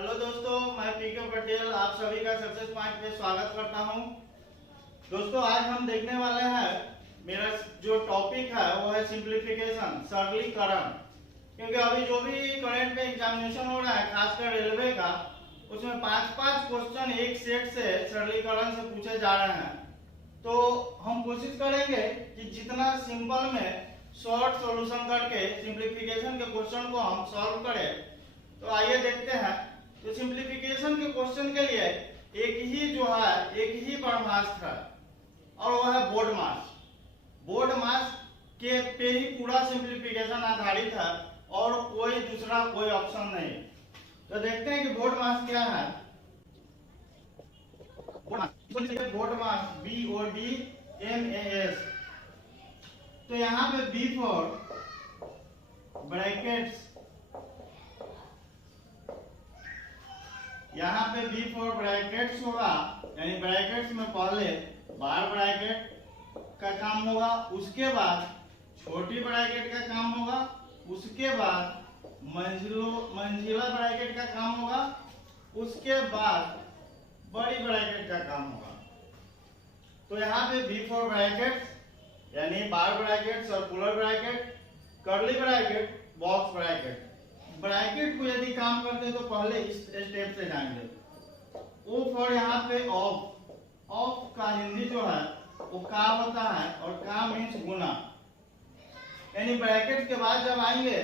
Hello दोस्तों, मैं पीके पटेल आप सभी का सक्सेस पॉइंट में स्वागत करता हूं। दोस्तों, आज हम देखने वाले हैं, मेरा जो टॉपिक है वो है सिंप्लीफिकेशन, सरलीकरण। क्योंकि अभी जो भी करंट में एग्जामिनेशन हो रहा है, खासकर रेलवे का, उसमें 5-5 क्वेश्चन एक सेट से सरलीकरण से पूछे जा रहे हैं। तो हम कोशिश करेंगे कि जितना सिंपल में शॉर्ट सॉल्यूशन करके सिंप्लीफिकेशन के क्वेश्चन को हम सॉल्व करें। तो आइए देखते हैं। तो सिंप्लीफिकेशन के क्वेश्चन के लिए एक ही बरमास है और वह है बोर्ड मास। बोर्ड मास के पे ही पूरा सिंप्लीफिकेशन आधारित है और कोई ऑप्शन नहीं। तो देखते हैं कि बोर्ड मास क्या है। बोर्ड मास BODMAS। तो यहाँ पे B फॉर ब्रैकेट्स, यहाँ पे B फॉर ब्रैकेट्स होगा, यानी ब्रैकेट्स में पहले बार ब्रैकेट का काम होगा, उसके बाद छोटी ब्रैकेट का काम होगा, उसके बाद मंजिला ब्रैकेट का काम होगा, उसके बाद बड़ी ब्रैकेट का काम होगा। तो यहाँ पे B फॉर ब्रैकेट्स यानी bar bracket, circular bracket, curly bracket, box bracket. Bracket को यदि काम करते हैं तो पहले इस स्टेप से जाएंगे। O फॉर यहाँ पे ऑफ का हिंदी जो है वो का होता है और का मीन्स गुना। यानी ब्रैकेट के बाद जब आएंगे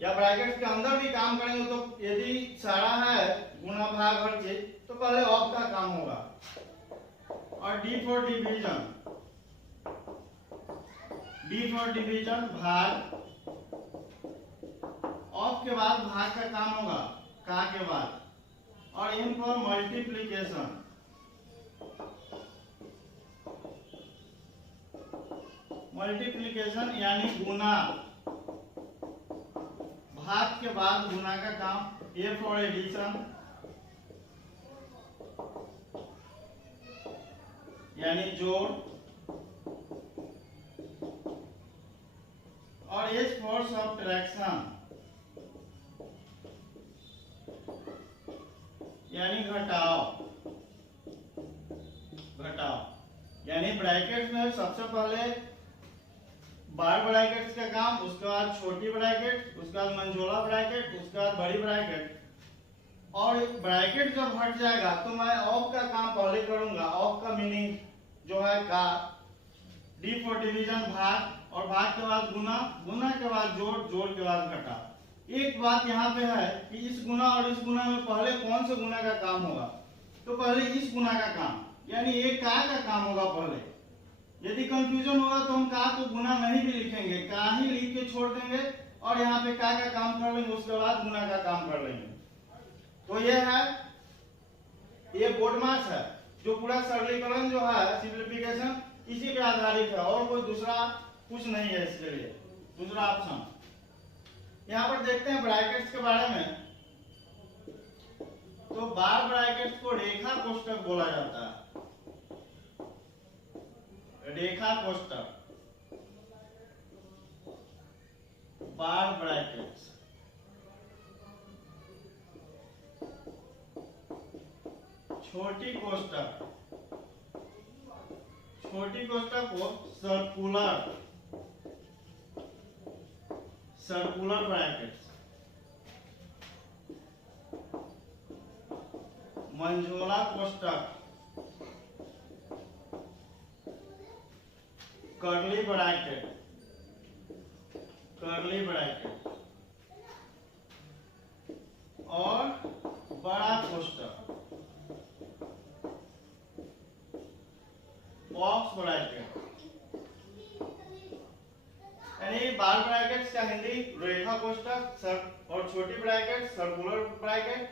या ब्रैकेट के अंदर भी काम करेंगे तो यदि सारा है गुना भाग हर चीज तो पहले ऑफ का काम होगा। और D फॉर डिवीजन भाग, ऑफ के बाद भाग का काम होगा का के बाद। और M फॉर मल्टीप्लीकेशन यानी गुना, भाग के बाद गुना का काम। A फॉर एडिशन यानी जोड़। और H फॉर सब्ट्रैक्शन यानी घटाव। यानी ब्रैकेट में सबसे पहले बार ब्रैकेट्स का काम, उसके बाद छोटी ब्रैकेट, उसके बाद मंझोला ब्रैकेट, उसके बाद बड़ी ब्रैकेट। और ब्रैकेट जब हट जाएगा तो मैं ऑफ का काम पहले करूंगा। ऑफ का मीनिंग जो है का। D फॉर डिवीजन भाग, और भाग के बाद गुना, गुना के बाद जोड़, जोड़ के बाद घटा। एक बात यहाँ पे है कि इस गुना और इस गुना में पहले कौन से गुना का काम होगा। तो पहले इस गुना का काम, यानी एक का काम होगा पहले। यदि कंफ्यूजन होगा तो हम का को गुना नहीं भी लिखेंगे, का ही लिख के छोड़ देंगे और यहाँ पे का काम कर लेंगे, उसके बाद गुना का काम कर लेंगे। तो ये है, ये बोर्ड मास है जो पूरा सरलीकरण जो है सिंप्लीफिकेशन इसी पे आधारित है और कोई दूसरा कुछ नहीं है इसके लिए दूसरा ऑप्शन। यहाँ पर देखते हैं ब्रैकेट्स के बारे में। तो बार ब्रैकेट्स को रेखा कोष्ठक बोला जाता है। रेखा कोष्ठक, बार ब्रैकेट्स। छोटी कोष्ठक को सर्कुलर ब्रैकेट्स। मंझोला कोष्ठक, कर्ली ब्रैकेट। और बड़ा कोष्ठक, बॉक्स ब्रैकेट। यानी बार ब्रैकेट्स का हिंदी रेखा कोष्ठक और छोटी ब्रैकेट सर्कुलर ब्रैकेट,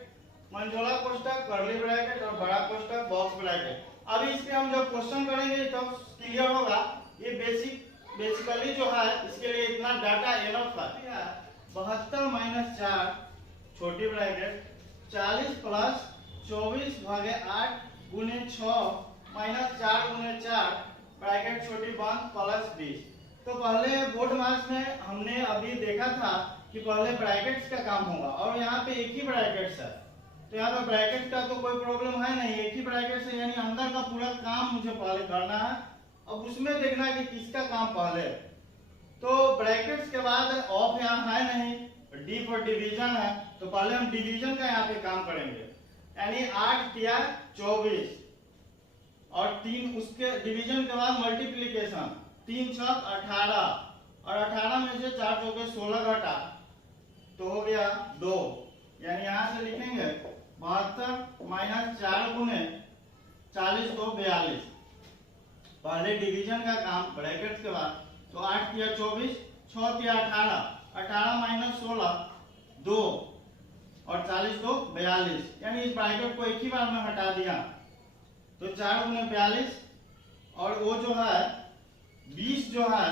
मंझोला कोष्ठक, कर्ली ब्रैकेट और बड़ा कोष्ठक बॉक्स ब्रैकेट। अभी इस पे हम जब क्वेश्चन करेंगे तब क्लियर होगा। ये बेसिकली जो है इसके लिए इतना डाटा एनफ है। 72 - 4 छोटी ब्रैकेट, 40 + 24/8 × 6 - 4 × 4 ब्रैकेट छोटी बंद प्लस 20। तो पहले बोर्ड मास में हमने अभी देखा था कि पहले ब्रैकेट्स का काम होगा और यहाँ पे एक ही ब्रैकेट्स है तो यहाँ पे ब्रैकेट का तो कोई प्रॉब्लम है नहीं, एक ही ब्रैकेट से यानी अंदर का पूरा काम मुझे पहले करना है। अब उसमें देखना है कि किसका काम पहले। तो ब्रैकेट्स के बाद ऑफ यहाँ है नहीं, डी फॉर डिवीजन है, तो पहले हम डिवीजन का यहाँ पे काम करेंगे। यानी 8 किया 24 और 3 उसके डिवीजन के बाद मल्टीप्लीकेशन, 3 छक 18 और 18 में से 4 चौके 16 घटा तो हो गया 2। यानी यहां से लिखेंगे 72 माइनस 4 गुने 40 2 42। पहले डिवीजन का काम ब्रैकेट्स के बाद, तो 8 किया 24, 6 किया 18, 18 माइनस 16 2 और 40 2 42। यानी इस ब्रैकेट को एक ही बार में हटा दिया तो 4 गुने 42 और वो जो है 20 जो है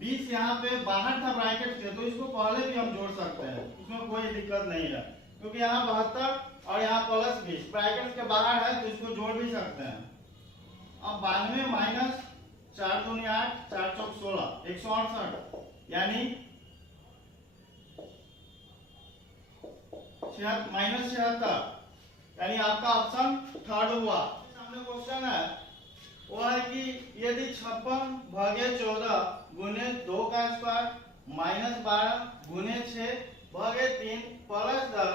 20 यहाँ पे बाहर था ब्रैकेट से, तो इसको पहले भी हम जोड़ सकते हैं, इसमें कोई दिक्कत नहीं है, क्योंकि यहाँ 72 और यहाँ प्लस 20 ब्रैकेट के बाहर है, तो इसको जोड़ भी सकते हैं। अब 92 माइनस 4 दूनी 8 4 चौक 16 168 यानी माइनस 76, यानी आपका ऑप्शन थर्ड हुआ। सामने क्वेश्चन है वो है कि यदि 56 भागे 14 गुने 2 का स्क्वायर माइनस 12 गुने 6 भागे 3 प्लस 10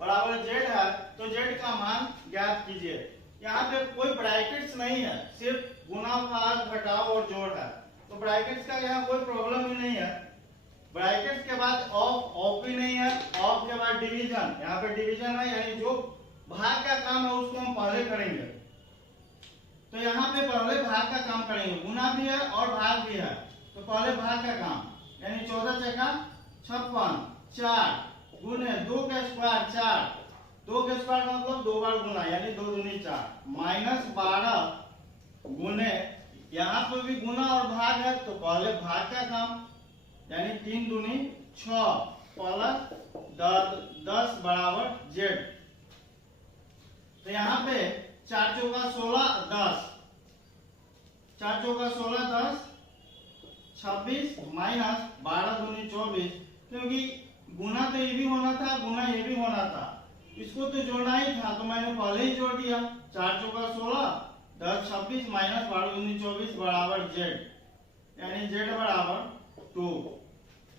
बराबर z है, तो z का मान ज्ञात कीजिए। यहाँ पे कोई ब्रैकेट्स नहीं है, सिर्फ गुना भाग घटाव और जोड़ है, तो ब्रैकेट्स का यहाँ कोई प्रॉब्लम ही नहीं है। ब्रैकेट्स के बाद ऑफ भी नहीं है, ऑफ के बाद डिवीजन, यहाँ पे डिवीजन है, यानी जो भाग का काम है उसको हम पहले करेंगे। तो यहाँ पे पहले भाग का काम करेंगे, गुना भी है और भाग भी है, तो पहले भाग का काम, यानी 14 चौका 56 4 गुने 2 का स्क्वायर 4, 2 का स्क्वायर का मतलब 2 बार गुना, यानी 2 दूनी 4 माइनस 12 गुने, यहाँ पे भी गुना और भाग है, तो पहले भाग का काम, यानी 3 दूनी 6 प्लस 10 बराबर z। तो यहाँ पे 4 चौका 16 10, 4 चौका 16 10 26 माइनस 12 दूनी 24, क्योंकि गुना तो ये भी होना था, गुना ये भी होना था, इसको तो जोड़ना ही था, तो मैंने पहले ही जोड़ दिया। 4 चौका 16 10 26 माइनस 12 दूनी 24 बराबर z, यानी z बराबर 2,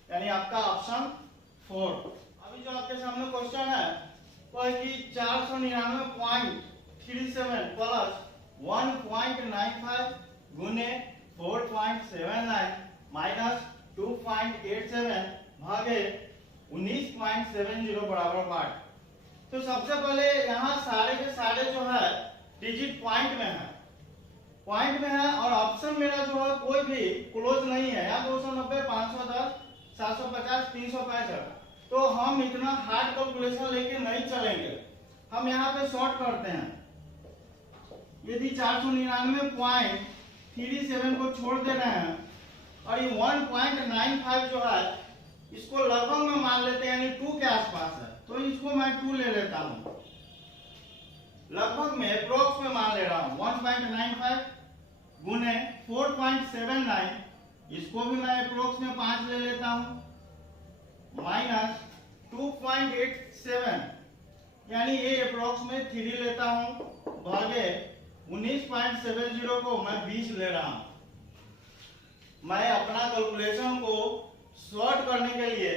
यानी आपका ऑप्शन 4। अभी जो आपके सामने क्वेश्चन है वो है कि 499.37 प्लस 1.95 गुने 4.79 माइनस 2.87 भागे 19.70 बराबर 8। तो सबसे पहले यहाँ सारे के सारे जो है डिजिट पॉइंट में है, और ऑप्शन मेरा जो है कोई भी क्लोज नहीं है, यहाँ 290 510 750 365। तो हम इतना हार्ड कैलकुलेशन लेके नहीं चलेंगे, हम यहाँ पे शॉर्ट करते हैं। यदि 499.37 को छोड़ दे रहे हैं और ये 1.95 जो है इसको लगभग में मान लेते हैं, यानी 2 के आसपास है, तो इसको मैं 2 ले लेता हूँ, लगभग में अप्रोक्स में मान ले रहा हूँ। 1.95 गुने 4.79, इसको भी मैं अप्रोक्स में 5 ले लेता हूँ, माइनस 2.87, यानी ये अप्रोक्स में 3 लेता हूँ, भागे 19.70 को मैं 20 ले रहा हूँ। मैं अपना कैलकुलेशन को शॉर्ट करने के लिए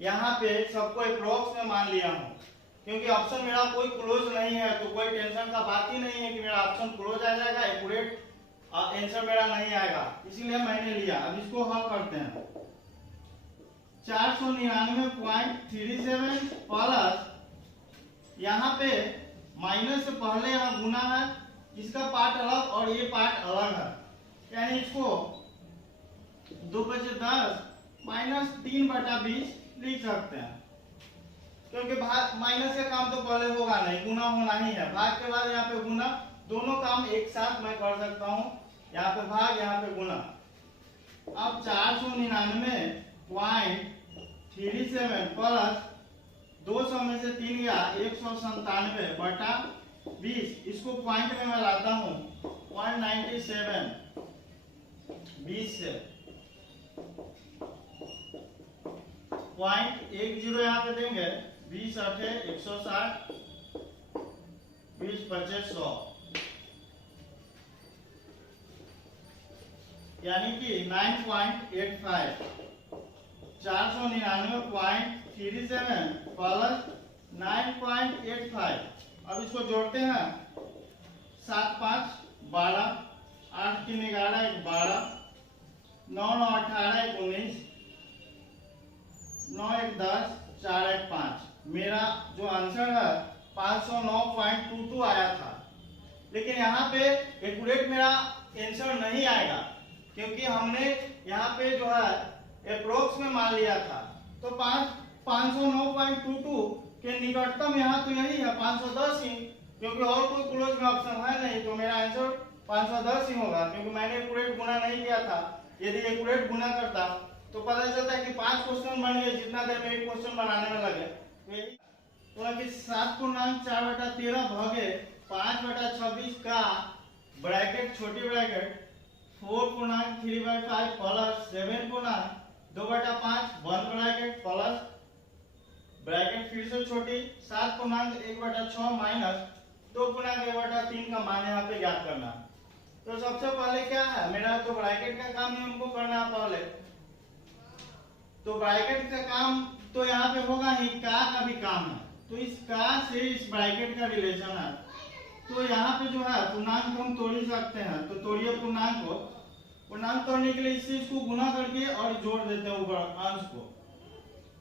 यहाँ पे सबको अप्रोक्स में मान लिया हूँ, क्योंकि ऑप्शन मेरा कोई क्लोज नहीं है, तो कोई टेंशन का बात ही नहीं है कि मेरा ऑप्शन क्लोज आ जाएगा, एक्यूरेट आंसर मेरा नहीं आएगा, इसीलिए मैंने लिया। अब इसको हल करते हैं। 499.37 प्लस, यहाँ पे माइनस से पहले यहाँ गुना है, इसका पार्ट अलग और ये पार्ट अलग है, यानी इसको 2 बचे 10 माइनस 3/20 लिख सकते हैं, क्योंकि भाग माइनस का काम तो पहले होगा नहीं, गुना होना ही है, भाग के बाद यहाँ पे गुना, दोनों काम एक साथ मैं कर सकता हूँ, यहाँ पे भाग यहाँ पे गुना। अब 499.37 प्लस 200 में से 3 गया 197/20, इसको पॉइंट में मैं लाता हूँ 197 20 से 0.10 यहाँ पे देंगे 20 8 160, 20 25 100, यानी कि 9.85, 499.37 प्लस 9.85। अब इसको जोड़ते हैं, 7 5 12, 8 3 11 12, 9 9 18 19, 9 1 10, 4 1 5। मेरा जो आंसर है 509.22 आया था। लेकिन यहाँ पे एक्यूरेट मेरा आंसर नहीं आएगा, क्योंकि हमने यहाँ पे जो है अप्रोक्स में मान लिया था। तो 509.22 के निकटतम यहाँ तो यही है 510 ही, क्योंकि और कोई क्लोज में ऑप्शन है नहीं। तो मेरा आंसर 510 ही होगा, क्योंकि मैंने एक्यूरेट गुना नहीं किया था। यदि एक्यूरेट गुना करता तो पता चलता है कि 5 क्वेश्चन बन गए, जितना देर में एक क्वेश्चन बनाने में लगे। तो अभी 7/4/13 भागे 5/26 का ब्रैकेट छोटी bracket 4/3/5 plus 7/2/5 1 bracket plus bracket फिर से छोटी 7/1/6 माइनस 2/1/3 का मान यहाँ पे ज्ञात करना। तो सबसे पहले क्या है, मेरा तो ब्रैकेट का काम ही हमको करना है पहले। तो ब्रैकेट का काम तो यहाँ पे होगा ही, का भी काम है। तो इस का से इस ब्रैकेट का रिलेशन है। तो यहाँ पे जो है पूर्णांक हम तोड़ ही सकते हैं। तो तोड़िए पूर्णांक को। पूर्णांक तोड़ने के लिए इससे इसको गुना करके और जोड़ देते हैं ऊपर अंश को।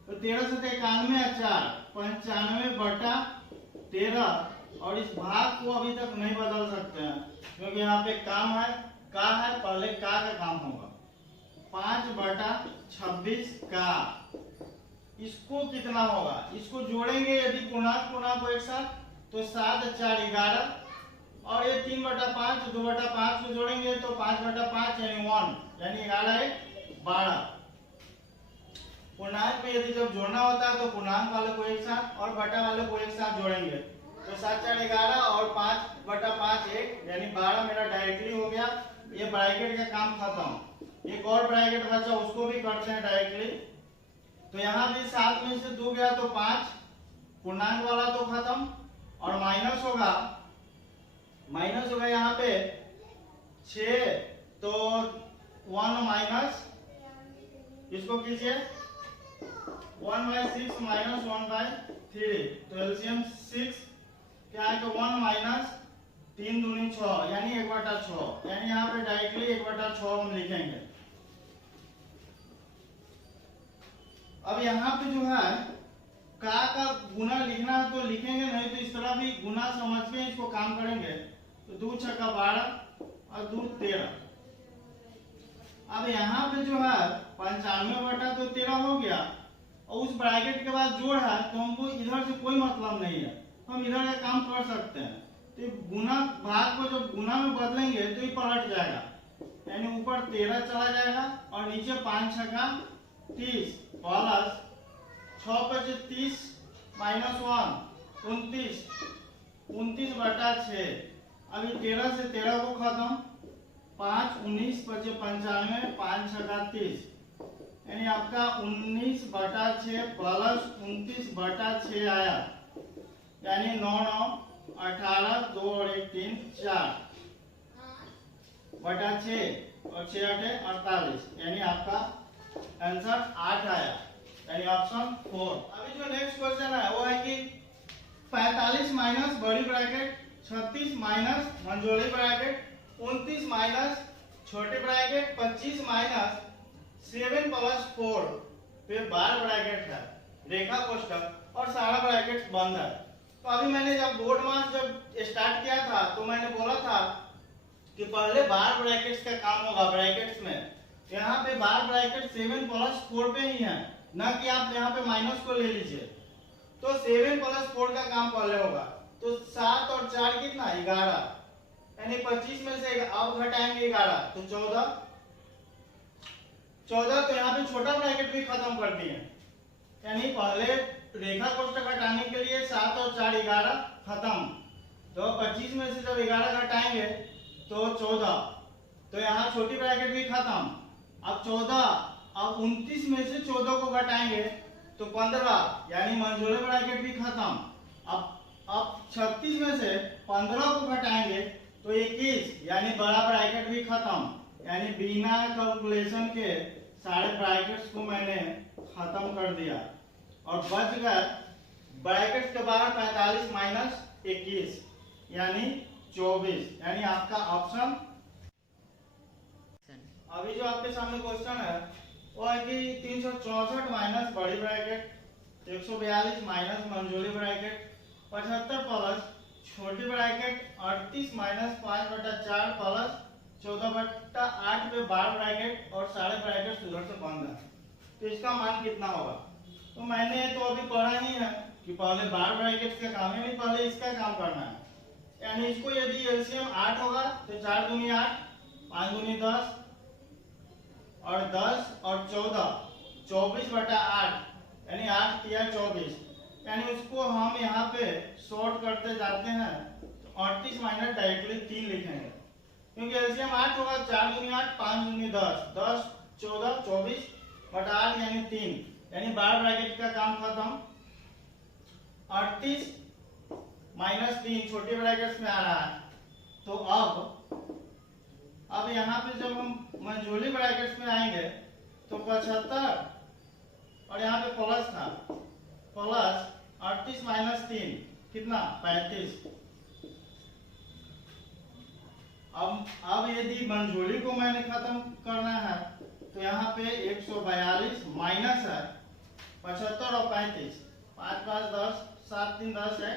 तो 13 से 91 4 95/13, और इस भाग को अभी तक नहीं बदल सकते हैं, क्योंकि यहाँ पे काम है, का है, पहले का काम होगा। 5/26 का, इसको कितना होगा, इसको जोड़ेंगे यदि पूर्णांक को एक साथ, तो 7 4 11, और ये 3/5 2/5 को जोड़ेंगे तो 5/5 यानी 1, यानी 11 1 12। पूर्णांक में यदि जब जोड़ना होता है तो पूर्णांक वाले को एक साथ और बटा वाले को एक साथ जोड़ेंगे। तो 7 4 11 और 5/5 1, यानी 12 मेरा डायरेक्टली हो गया। ये ब्रैकेट का काम खत्म। एक और ब्रैकेट बचा, उसको भी करते हैं डायरेक्टली। तो यहाँ भी 7 में से 2 गया तो 5, पूर्णांक वाला तो खत्म, और माइनस होगा यहाँ पे 6, तो 1 माइनस, इसको कीजिए 1/6 माइनस 1/3, तो एलसीएम 6 क्या है, तो 1 माइनस 3 दूनी 6, यानी 1/6, यानी यहाँ पे डायरेक्टली 1/6 हम लिखेंगे। अब यहाँ पे जो है का गुना लिखना है तो लिखेंगे, नहीं तो इस तरह भी गुना समझ के इसको काम करेंगे। तो 2 6 12 और 2 13। अब यहाँ पे जो है 95/13 हो गया, और उस ब्रैकेट के बाद जोड़ है, तो हमको इधर से कोई मतलब नहीं है, हम इधर का काम कर सकते हैं। तो गुना भाग को जब गुना में बदलेंगे तो ये पलट जाएगा, यानी ऊपर 13 चला जाएगा और नीचे 5 6 30 प्लस 6 5 30 माइनस 1 29, 29/6। अभी 13 से 13 को खत्म, 5 19 5 95, 5 6 30, यानी आपका 19/6 प्लस 29/6 आया, यानी 9 9 18 2 और 1 3 4/6 और 6 8 48, यानी आपका आंसर 8 आया, यानी ऑप्शन 4। अभी जो नेक्स्ट क्वेश्चन है वो है कि 45 माइनस बड़ी bracket 36 minus Manjholi bracket 29 minus छोटे ब्रैकेट 25 माइनस 7 प्लस 4 पे बार ब्रैकेट है, रेखा कोष्ठक और सारा ब्रैकेट बंद है। तो अभी मैंने जब बोर्ड मास जब स्टार्ट किया था तो मैंने बोला था कि पहले बार ब्रैकेट्स का काम होगा ब्रैकेट्स में। यहाँ पे बार ब्रैकेट 7 प्लस 4 पे ही है, ना कि आप यहाँ पे माइनस को ले लीजिए। तो 7 प्लस 4 का काम पहले होगा। तो 7 और 4 कितना 11, यानी 25 में से अब घटाएंगे 11 तो 14। तो यहाँ पे छोटा ब्रैकेट भी खत्म कर दिए, यानी पहले रेखा कोष्ठक घटाने के लिए 7 और 4 11 खत्म। तो 25 में से जब 11 घटाएंगे तो 14, तो यहाँ छोटी ब्रैकेट भी खत्म। अब 14, अब 29 में से 14 को घटाएंगे तो 15 यानी मंझोले ब्रैकेट भी खत्म। अब 36 में से 15 को घटाएंगे तो 21 यानी बड़ा ब्रैकेट भी खत्म। यानी बिना कैलकुलेशन के सारे ब्रैकेट्स को मैंने खत्म कर दिया और बच गए ब्रैकेट्स के बाहर 45 माइनस 21 यानी 24। यानी आपका ऑप्शन। अभी जो आपके सामने क्वेश्चन है वो है कि 364 माइनस बड़ी bracket 142 minus Manjholi bracket 75 plus छोटी ब्रैकेट 38 माइनस 5/4 प्लस 14/8 पे बार ब्रैकेट और सारे ब्रैकेट उधर से बंद है। तो इसका मान कितना होगा? तो मैंने तो अभी पढ़ा ही है कि पहले बार ब्रैकेट का काम है, नहीं पहले इसका काम करना है। यानी इसको यदि एलसीएम 8 होगा तो 4 दूनी 8 5 दूनी 10 और 10 और 14 24/8 यानी 8 तिया 24। यानी उसको हम यहाँ पे शॉर्ट करते जाते हैं तो 38 माइनस डायरेक्टली 3 लिखेंगे क्योंकि एलसीएम 8 होगा। 4 दूनी 8 5 दूनी 10 10 14 24/8 यानी 3 यानी बार ब्रैकेट का काम खत्म। 38 माइनस 3 छोटे ब्रैकेट्स में आ रहा है। तो अब यहाँ पे जब हम मंझोली ब्रैकेट्स में आएंगे तो 75 और यहाँ पे प्लस था प्लस 38 माइनस 3 कितना 35। अब यदि मंझोली को मैंने खत्म करना है तो यहाँ पे 142 माइनस है 75 और 35 5 5 10 7 3 10 है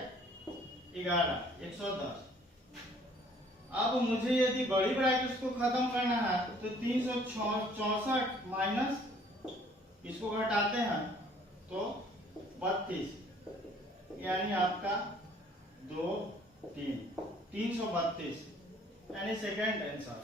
11 110। अब मुझे यदि बड़ी ब्रैकेट्स को खत्म करना है तो 364 माइनस इसको घटाते हैं तो 32 यानी आपका 2 3 332 यानी सेकेंड आंसर।